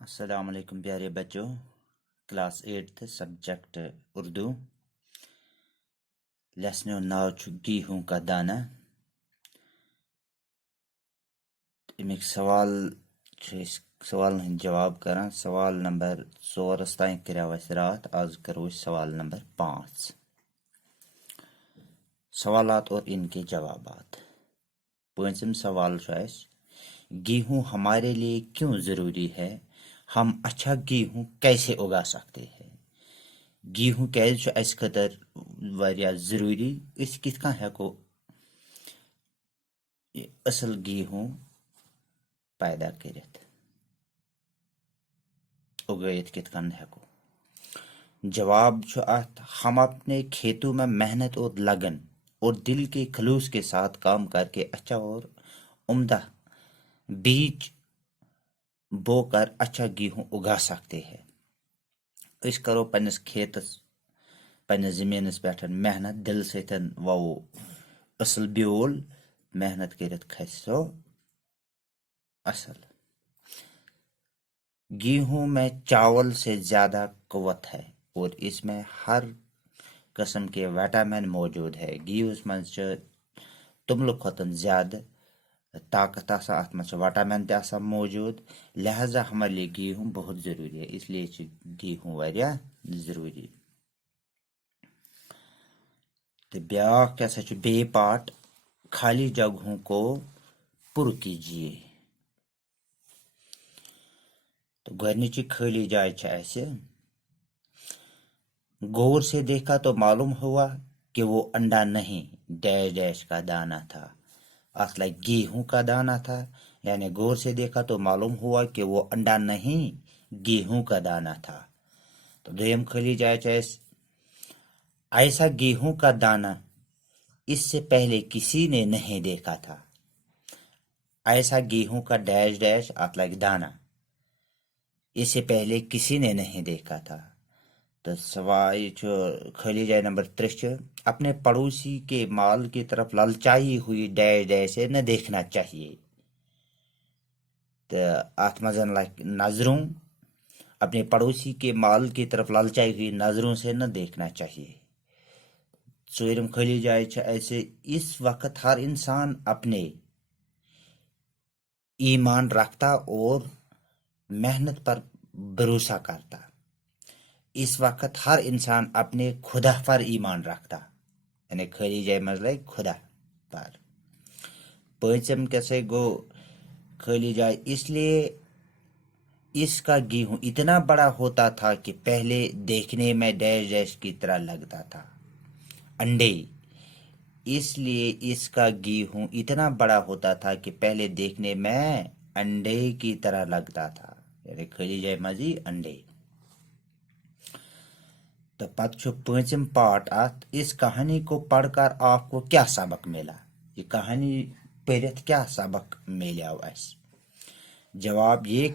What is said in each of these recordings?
السلام علیکم پیارے بچوں، کلاس 8 سبجیکٹ اردو لیسنو ناو چھُ گیہوں کا دانہ۔ امیک سوال چھِ أسۍ سوالن ہٕنٛدۍ جواب کران۔ سوال نمبر 4 تام کریو اَسہِ راتھ، آز کرو أسۍ سوال نمبر 5۔ سوالات اور ان کے جوابات۔ پانچم سوال چھُ اَسہِ گیہوں ہمارے لیے کیوں ضروری ہے؟ ہم اچھا گیہوں کیسے اگا سکتے ہیں؟ گیہوں کیازِ چھُ اَسہِ خٲطرٕ واریاہ ضروٗری؟ أسۍ کِتھ کٔنۍ ہٮ۪کو اصل گیہوں پیدا کٔرِتھ، اگٲیِتھ کِتھ کٔنۍ ہٮ۪کو؟ جواب چھُ اَتھ، ہم اپنے کھیتوں میں محنت اور لگن اور دل کے خلوص کے ساتھ کام کر کے اچھا اور عمدہ بیج بو کر اچھا گیہوں اگا سکتے ہیں۔ أسۍ کرو پننس کھیتس پننس زمینس پٮ۪ٹھ محنت، دل سۭتۍ ووو اصل بیول، محنت کٔرِتھ کھسہِ سُہ اصل۔ گیہوں میں چاول سے زیادہ قوت ہے اور اس میں ہر قسم کے وٹامن موجود ہے۔ گیہوس منٛز چھِ توٚملہٕ کھۄتہٕ زیادٕ طاقت آسان، اتھ منٛز چھِ وٹامن تہِ آسان موجود، لہذا ہمارے لیے گیہوں بہت ضروری ہے، اس لیے چھِ گیہوں واریاہ ضروری۔ تہٕ بیٛاکھ کیٛاہ سا چھُ بیٚیہِ پارٹ، خالی جگہوں کو پر کیجیے۔ تو گۄڈنِچی خٲلی جاے چھِ اَسہِ، غور سے دیکھا تو معلوم ہوا کہ وہ انڈا نہیں ڈیش ڈیش کا دانہ تھا۔ اتھ لگہِ گیہوں کا دانہ تھا، یعنی غور سے دیکھا تو معلوم ہوا کہ وہ انڈا نہیں گیہوں کا دانہ تھا۔ تو دوٚیِم خٲلی جاے چھِ اَسہِ، ایسا گیہوں کا دانہ اس سے پہلے کسی نے نہیں دیکھا تھا۔ ایسا گیہوں کا ڈیش ڈیش اتھ لگہِ دانہ، اس سے پہلے کسی نے نہیں دیکھا تھا۔ تو سوال چھُ خالی جائے نمبر 3 چھِ، اپنے پڑوسی کے مال کی طرف للچائی ہوئی ڈیش ڈیش سے نہ دیکھنا چاہیے۔ تو اتھ منٛز لگہِ نظروں، اپنے پڑوسی کے مال کی طرف للچائی ہوئی نظروں سے نہ دیکھنا چاہیے۔ ژوٗرِم خالی جائے چھِ اَسہِ، اس وقت ہر انسان اپنے ایمان رکھتا اور محنت پر بھروسہ کرتا۔ اس وقت ہر انسان اپنے خدا پر ایمان رکھتا، یعنی خالی جائے منٛز لگہِ خدا پر۔ پٲنٛژِم کیسے گو خالی جائے، اس لیے اس کا گیہوں اتنا بڑا ہوتا تھا کہ پہلے دیکھنے میں ڈیش ڈیش کی طرح لگتا تھا، انڈے۔ اس لیے اس کا گیہوں اتنا بڑا ہوتا تھا کہ پہلے دیکھنے میں انڈے کی طرح لگتا تھا، یعنی خالی جائے منٛز یی انڈے۔ تو پتہٕ چھُ پٲنٛژِم پارٹ اتھ، اس کہانی کو پڑھ کر آپ کو کیا سبق ملا؟ یہ کہانی پٔرِتھ کیا سبق ملیو اسہِ؟ جواب، یہ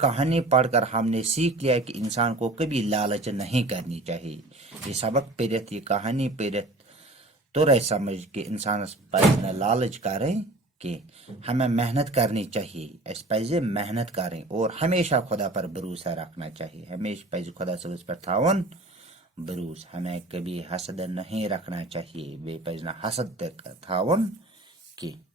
کہانی پڑھ کر ہم نے سیکھ لیا کہ انسان کو کبھی لالچ نہیں کرنی چاہیے۔ یہ سبق پٔرِتھ، یہ کہانی پٔرِتھ توٚر اسہِ سمجھ کہ انسانس پزِ نہٕ لالچ کرٕنۍ کینٛہہ، ہمیں محنت کرنی چاہیے، اسہِ پزِ محنت کرٕنۍ اور ہمیشہ خدا پر بھروسہ رکھنا چاہیے، ہمیشہ پزِ خدا صٲبس پٮ۪ٹھ تھاوُن بھروسہ، ہمیں کبھی حسد نہیں رکھنا چاہیے، بیٚیہِ پزِ نہٕ حسد تہِ تھاوُن کینٛہہ۔